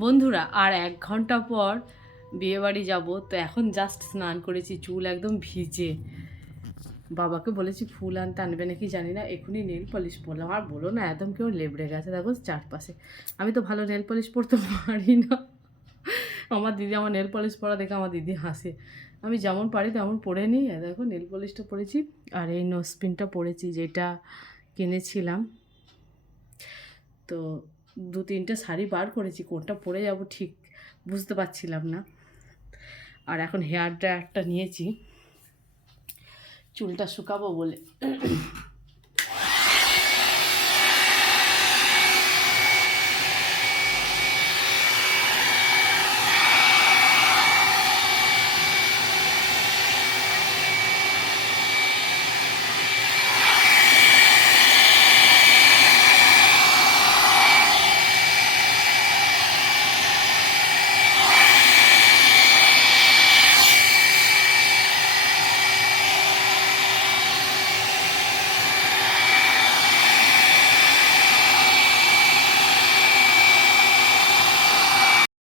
বন্ধুরা আর 1 ঘন্টা পর বিয়েবাড়ি যাব, তো এখন জাস্ট স্নান করেছি, চুল একদম ভিজে। বাবাকে বলেছি ফুল আনতে, আনবে নাকি জানি না। এখনই নেল পলিশ পরলাম, আর বলো না একদম কেউ লেবড়ে গেছে দেখো চারপাশে। আমি তো ভালো নেল পলিশ পরতে পারি না। আমার দিদি আমার নেল পলিশ পরা দেখে আমার দিদি হাসে। আমি যেমন পারি তেমন পরে নিই। দেখো নেল পলিশটা পরেছি, আর এই নোজপিনটা পরেছি যেটা কিনেছিলাম। তো 2-3টে শাড়ি বার করেছি, কোনটা পরে যাব ঠিক বুঝতে পারছিলাম না। আর এখন হেয়ার ড্রায়ারটা নিয়েছি চুলটা শুকাবো বলে।